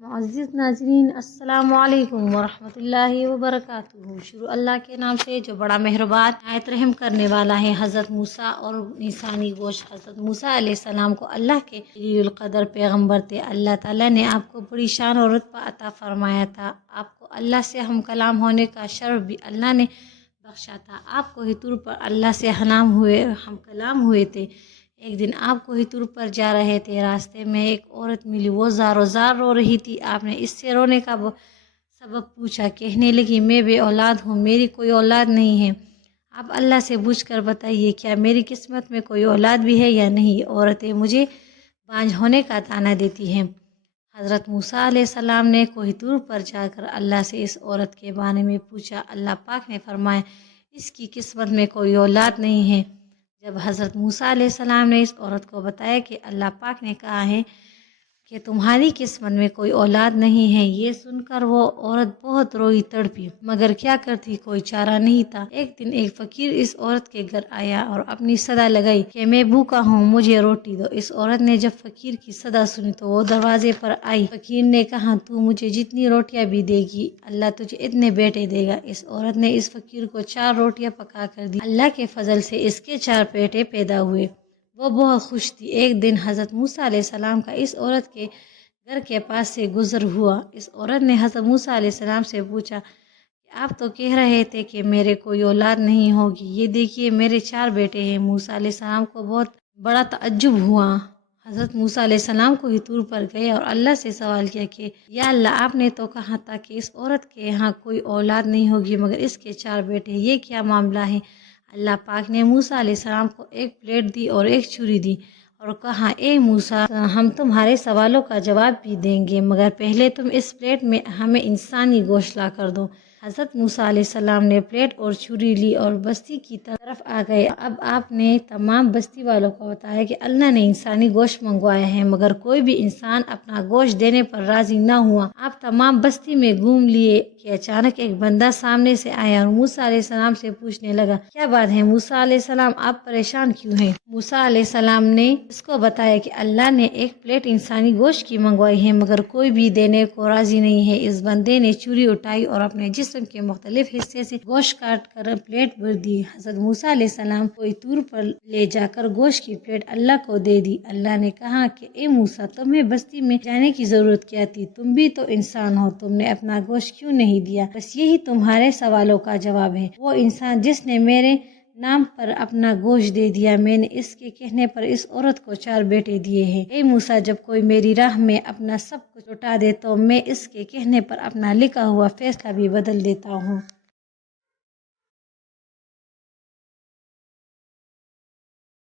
معزز ناظرین، السلام علیکم ورحمۃ اللہ وبرکاتہ۔ شروع اللہ کے نام سے جو بڑا مہربان نہایت رحم کرنے والا ہے۔ حضرت موسیٰ اور انسانی گوشت۔ حضرت موسیٰ علیہ السلام کو اللہ کے جلیل القدر پیغمبر تھے۔ اللہ تعالیٰ نے آپ کو بڑی شان اور رتبہ عطا فرمایا تھا۔ آپ کو اللہ سے ہم کلام ہونے کا شرف بھی اللہ نے بخشا تھا۔ آپ کو ہی طور پر اللہ سے ہم کلام ہوئے تھے۔ ایک دن آپ کو ہی طور پر جا رہے تھے، راستے میں ایک عورت ملی، وہ زار زار رو رہی تھی۔ آپ نے اس سے رونے کا سبب پوچھا، کہنے لگی میں بے اولاد ہوں، میری کوئی اولاد نہیں ہے۔ آپ اللہ سے پوچھ کر بتائیے کیا میری قسمت میں کوئی اولاد بھی ہے یا نہیں؟ عورتیں مجھے بانجھ ہونے کا طعنہ دیتی ہیں۔ حضرت موسیٰ علیہ السلام نے کوہ طور پر جا کر اللہ سے اس عورت کے بارے میں پوچھا۔ اللہ پاک نے فرمایا اس کی قسمت میں کوئی اولاد نہیں ہے۔ جب حضرت موسیٰ علیہ السلام نے اس عورت کو بتایا کہ اللہ پاک نے کہا ہے کہ تمہاری قسمت میں کوئی اولاد نہیں ہے، یہ سن کر وہ عورت بہت روئی تڑپی، مگر کیا کرتی، کوئی چارہ نہیں تھا۔ ایک دن ایک فقیر اس عورت کے گھر آیا اور اپنی صدا لگائی کہ میں بھوکا ہوں، مجھے روٹی دو۔ اس عورت نے جب فقیر کی صدا سنی تو وہ دروازے پر آئی۔ فقیر نے کہا تو مجھے جتنی روٹیاں بھی دے گی، اللہ تجھے اتنے بیٹے دے گا۔ اس عورت نے اس فقیر کو 4 روٹیاں پکا کر دی۔ اللہ کے فضل سے اس کے 4 بیٹے پیدا ہوئے۔ وہ بہت خوش تھی۔ ایک دن حضرت موسیٰ علیہ السلام کا اس عورت کے گھر کے پاس سے گزر ہوا۔ اس عورت نے حضرت موسیٰ علیہ السلام سے پوچھا کہ آپ تو کہہ رہے تھے کہ میرے کوئی اولاد نہیں ہوگی، یہ دیکھیے میرے 4 بیٹے ہیں۔ موسیٰ علیہ السلام کو بہت بڑا تعجب ہوا۔ حضرت موسیٰ علیہ السلام کو ہی طور پر گئے اور اللہ سے سوال کیا کہ یا اللہ، آپ نے تو کہا تھا کہ اس عورت کے یہاں کوئی اولاد نہیں ہوگی مگر اس کے 4 بیٹے، یہ کیا معاملہ ہے؟ اللہ پاک نے موسیٰ علیہ السلام کو ایک پلیٹ دی اور ایک چھری دی اور کہا اے موسیٰ، ہم تمہارے سوالوں کا جواب بھی دیں گے مگر پہلے تم اس پلیٹ میں ہمیں انسانی گوشت لا کر دو۔ حضرت موسیٰ علیہ السلام نے پلیٹ اور چھری لی اور بستی کی طرف آ گئے۔ اب آپ نے تمام بستی والوں کو بتایا کہ اللہ نے انسانی گوشت منگوایا ہے، مگر کوئی بھی انسان اپنا گوشت دینے پر راضی نہ ہوا۔ آپ تمام بستی میں گھوم لیے کہ اچانک ایک بندہ سامنے سے آیا اور موسیٰ علیہ السلام سے پوچھنے لگا کیا بات ہے موسیٰ علیہ السلام، آپ پریشان کیوں ہیں؟ موسیٰ علیہ السلام نے اس کو بتایا کہ اللہ نے ایک پلیٹ انسانی گوشت کی منگوائی ہے مگر کوئی بھی دینے کو راضی نہیں ہے۔ اس بندے نے چھری اٹھائی اور اپنے جسم کے مختلف حصے سے گوشت کاٹ کر پلیٹ بھر دی۔ حضرت موسیٰ علیہ السلام کوئی طور پر لے جا کر گوشت کی پلیٹ اللہ کو دے دی۔ اللہ نے کہا کہ اے موسیٰ، تمہیں بستی میں جانے کی ضرورت کیا تھی؟ تم بھی تو انسان ہو، تم نے اپنا گوشت کیوں نہیں دیا؟ بس یہی تمہارے سوالوں کا جواب ہے۔ وہ انسان جس نے میرے نام پر اپنا گوشت دے دیا، میں نے اس کے کہنے پر اس عورت کو 4 بیٹے دیے ہیں۔ اے موسیٰ، جب کوئی میری راہ میں اپنا سب کچھ لٹا دے تو میں اس کے کہنے پر اپنا لکھا ہوا فیصلہ بھی بدل دیتا ہوں۔